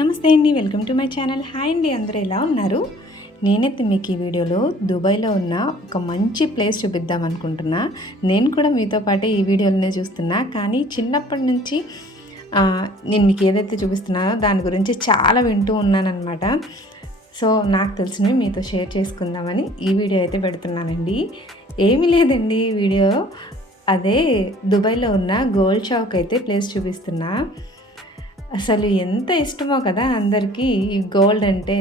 నమస్తే అండి, welcome to my channel. Hi అండి, అందరూ ఎలా ఉన్నారు? నేనైతే మీకు ఈ వీడియోలో దుబాయ్లో ఉన్న ఒక మంచి ప్లేస్ చూపిద్దాం అనుకుంటున్నా. నేను కూడా మీతో పాటే ఈ వీడియోలోనే చూస్తున్నా, కానీ చిన్నప్పటి నుంచి నేను మీకు ఏదైతే చూపిస్తున్నానో దాని గురించి చాలా వింటూ ఉన్నానన్నమాట. సో నాకు తెలిసినవి మీతో షేర్ చేసుకుందామని ఈ వీడియో అయితే పెడుతున్నానండి. ఏమీ లేదండి, వీడియో అదే దుబాయ్లో ఉన్న గోల్డ్ చౌక్ అయితే ప్లేస్ చూపిస్తున్నా. అసలు ఎంత ఇష్టమో కదా అందరికీ ఈ గోల్డ్ అంటే.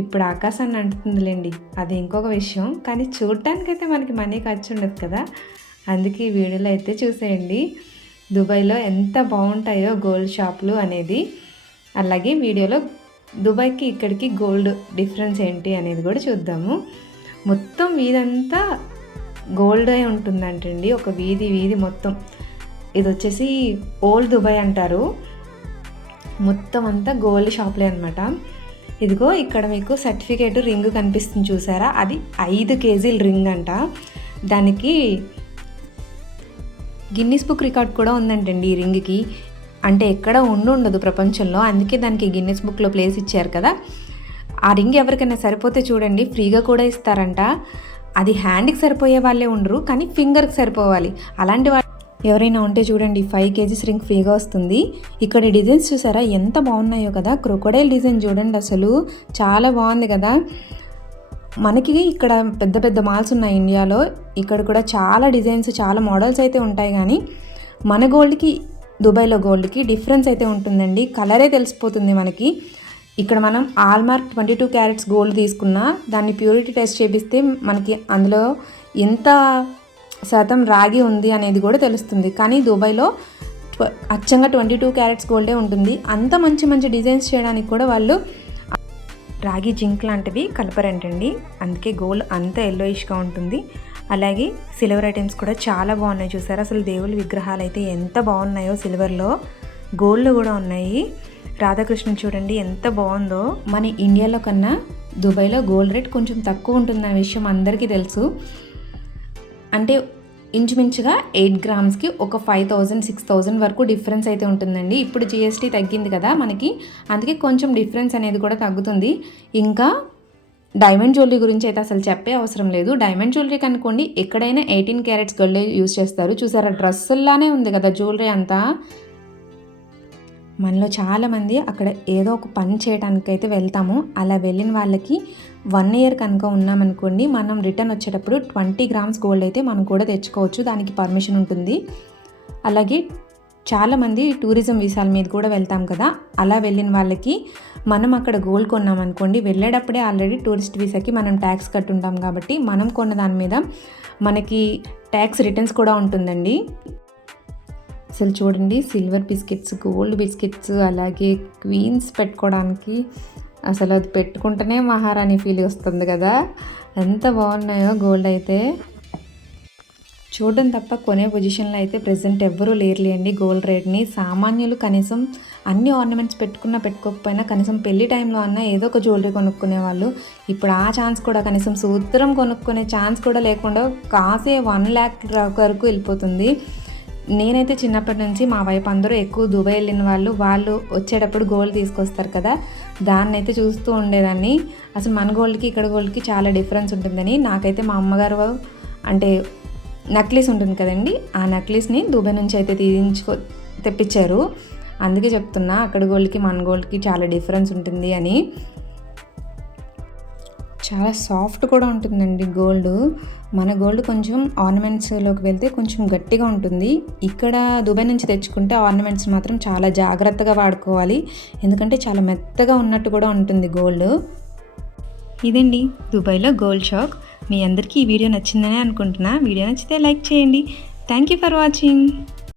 ఇప్పుడు ఆకాశాన్ని అంటుతుందిలేండి, అది ఇంకొక విషయం. కానీ చూడటానికైతే మనకి మనీ ఖర్చు ఉండదు కదా. అందుకే ఈ వీడియోలో అయితే చూసేయండి దుబాయ్లో ఎంత బాగుంటాయో గోల్డ్ షాపులు అనేది. అలాగే వీడియోలో దుబాయ్కి ఇక్కడికి గోల్డ్ డిఫరెన్స్ ఏంటి అనేది కూడా చూద్దాము. మొత్తం వీధంతా గోల్డే ఉంటుందంటండి, ఒక వీధి మొత్తం. ఇది వచ్చేసి ఓల్డ్ దుబాయ్ అంటారు. మొత్తం అంతా గోల్డ్ షాప్లే అనమాట. ఇదిగో ఇక్కడ మీకు సర్టిఫికేట్ రింగ్ కనిపిస్తుంది చూసారా, అది 5 కేజీల రింగ్ అంట. దానికి గిన్నిస్ బుక్ రికార్డ్ కూడా ఉందంటండి ఈ రింగ్కి. అంటే ఎక్కడ ఉండదు ప్రపంచంలో, అందుకే దానికి గిన్నిస్ బుక్లో ప్లేస్ ఇచ్చారు కదా. ఆ రింగ్ ఎవరికైనా సరిపోతే చూడండి ఫ్రీగా కూడా ఇస్తారంట. అది హ్యాండ్కి సరిపోయే వాళ్ళే ఉండరు, కానీ ఫింగర్కి సరిపోవాలి. అలాంటి ఎవరైనా ఉంటే చూడండి 5 కేజీస్ రింగ్ ఫ్రీగా వస్తుంది. ఇక్కడ డిజైన్స్ చూసారా ఎంత బాగున్నాయో కదా. క్రొకోడైల్ డిజైన్ చూడండి, అసలు చాలా బాగుంది కదా. మనకి ఇక్కడ పెద్ద పెద్ద మాల్స్ ఉన్నాయి ఇండియాలో, ఇక్కడ కూడా చాలా డిజైన్స్ చాలా మోడల్స్ అయితే ఉంటాయి. కానీ మన గోల్డ్కి దుబాయ్లో గోల్డ్కి డిఫరెన్స్ అయితే ఉంటుందండి. కలరే తెలిసిపోతుంది మనకి. ఇక్కడ మనం ఆల్మార్క్ 22 క్యారెట్స్ గోల్డ్ తీసుకున్నా దాన్ని ప్యూరిటీ టెస్ట్ చేపిస్తే మనకి అందులో ఎంత శాతం రాగి ఉంది అనేది కూడా తెలుస్తుంది. కానీ దుబాయ్లో అచ్చంగా 22 క్యారెట్స్ గోల్డే ఉంటుంది. అంత మంచి డిజైన్స్ చేయడానికి కూడా వాళ్ళు రాగి జింక్ లాంటివి కలపరంటండి, అందుకే గోల్డ్ అంత ఎల్లోయిష్గా ఉంటుంది. అలాగే సిల్వర్ ఐటమ్స్ కూడా చాలా బాగున్నాయి చూసారా. అసలు దేవుళ్ళ విగ్రహాలు అయితే ఎంత బాగున్నాయో, సిల్వర్లో గోల్డ్లో కూడా ఉన్నాయి. రాధాకృష్ణ చూడండి ఎంత బాగుందో. మన ఇండియాలో కన్నా దుబాయ్లో గోల్డ్ రేట్ కొంచెం తక్కువ ఉంటుందనే విషయం అందరికీ తెలుసు. అంటే ఇంచుమించుగా 8 గ్రామ్స్కి ఒక 5,000-6,000 వరకు డిఫరెన్స్ అయితే ఉంటుందండి. ఇప్పుడు జిఎస్టీ తగ్గింది కదా మనకి, అందుకే కొంచెం డిఫరెన్స్ అనేది కూడా తగ్గుతుంది. ఇంకా డైమండ్ జ్యువెలరీ గురించి అయితే అసలు చెప్పే అవసరం లేదు. డైమండ్ జ్యువెలరీ కనుకోండి ఎక్కడైనా 18 క్యారెట్స్ గోల్డ్ యూజ్ చేస్తారు. చూసారా డ్రెస్సుల్లానే ఉంది కదా జ్యువెలరీ అంతా. మనలో చాలామంది అక్కడ ఏదో ఒక పని చేయడానికైతే వెళ్తాము. అలా వెళ్ళిన వాళ్ళకి 1 ఇయర్ కనుక ఉన్నామనుకోండి, మనం రిటర్న్ వచ్చేటప్పుడు 20 గ్రామ్స్ గోల్డ్ అయితే మనం కూడా తెచ్చుకోవచ్చు, దానికి పర్మిషన్ ఉంటుంది. అలాగే చాలామంది టూరిజం వీసాల మీద కూడా వెళ్తాం కదా, అలా వెళ్ళిన వాళ్ళకి మనం అక్కడ గోల్డ్ కొన్నామనుకోండి, వెళ్ళేటప్పుడే ఆల్రెడీ టూరిస్ట్ వీసాకి మనం ట్యాక్స్ కట్టుంటాం కాబట్టి మనం కొన్న దాని మీద మనకి ట్యాక్స్ రిటర్న్స్ కూడా ఉంటుందండి. అసలు చూడండి సిల్వర్ బిస్కెట్స్, గోల్డ్ బిస్కెట్స్, అలాగే క్వీన్స్ పెట్టుకోవడానికి అసలు అది పెట్టుకుంటేనే మహారాణి ఫీల్ వస్తుంది కదా. ఎంత బాగున్నాయో గోల్డ్ అయితే. చూడడం తప్ప కొనే పొజిషన్లో అయితే ప్రెసెంట్ ఎవ్వరూ లేరులేండి గోల్డ్ రేట్ని. సామాన్యులు కనీసం అన్ని ఆర్నమెంట్స్ పెట్టుకోకపోయినా కనీసం పెళ్లి టైంలో అన్నా ఏదో ఒక జ్యువెలరీ కొనుక్కునే వాళ్ళు. ఇప్పుడు ఆ ఛాన్స్ కూడా, కనీసం సూత్రం కొనుక్కునే ఛాన్స్ కూడా లేకుండా కాసే 1 lakh వరకు వెళ్ళిపోతుంది. నేనైతే చిన్నప్పటి నుంచి మా వైపు అందరూ ఎక్కువ దుబాయ్ వెళ్ళిన వాళ్ళు వచ్చేటప్పుడు గోల్డ్ తీసుకొస్తారు కదా, దాన్ని అయితే చూస్తూ ఉండేదాన్ని. అసలు మన గోల్డ్కి ఇక్కడ గోల్డ్కి చాలా డిఫరెన్స్ ఉంటుందని. నాకైతే మా అమ్మగారు అంటే నక్లీస్ ఉంటుంది కదండి, ఆ నక్లీస్ని దుబాయ్ నుంచి అయితే తెప్పించారు. అందుకే చెప్తున్నా అక్కడ గోల్డ్కి మన గోల్డ్కి చాలా డిఫరెన్స్ ఉంటుంది అని. చాలా సాఫ్ట్ కూడా ఉంటుందండి గోల్డ్. మన గోల్డ్ కొంచెం ఆర్నమెంట్స్లోకి వెళ్తే కొంచెం గట్టిగా ఉంటుంది. ఇక్కడ దుబాయ్ నుంచి తెచ్చుకుంటే ఆర్నమెంట్స్ మాత్రం చాలా జాగ్రత్తగా వాడుకోవాలి, ఎందుకంటే చాలా మెత్తగా ఉన్నట్టు కూడా ఉంటుంది గోల్డ్. ఇదండి దుబాయ్లో గోల్డ్ షాప్. మీ అందరికీ ఈ వీడియో నచ్చిందనే అనుకుంటున్నా. వీడియో నచ్చితే లైక్ చేయండి. Thank you for watching.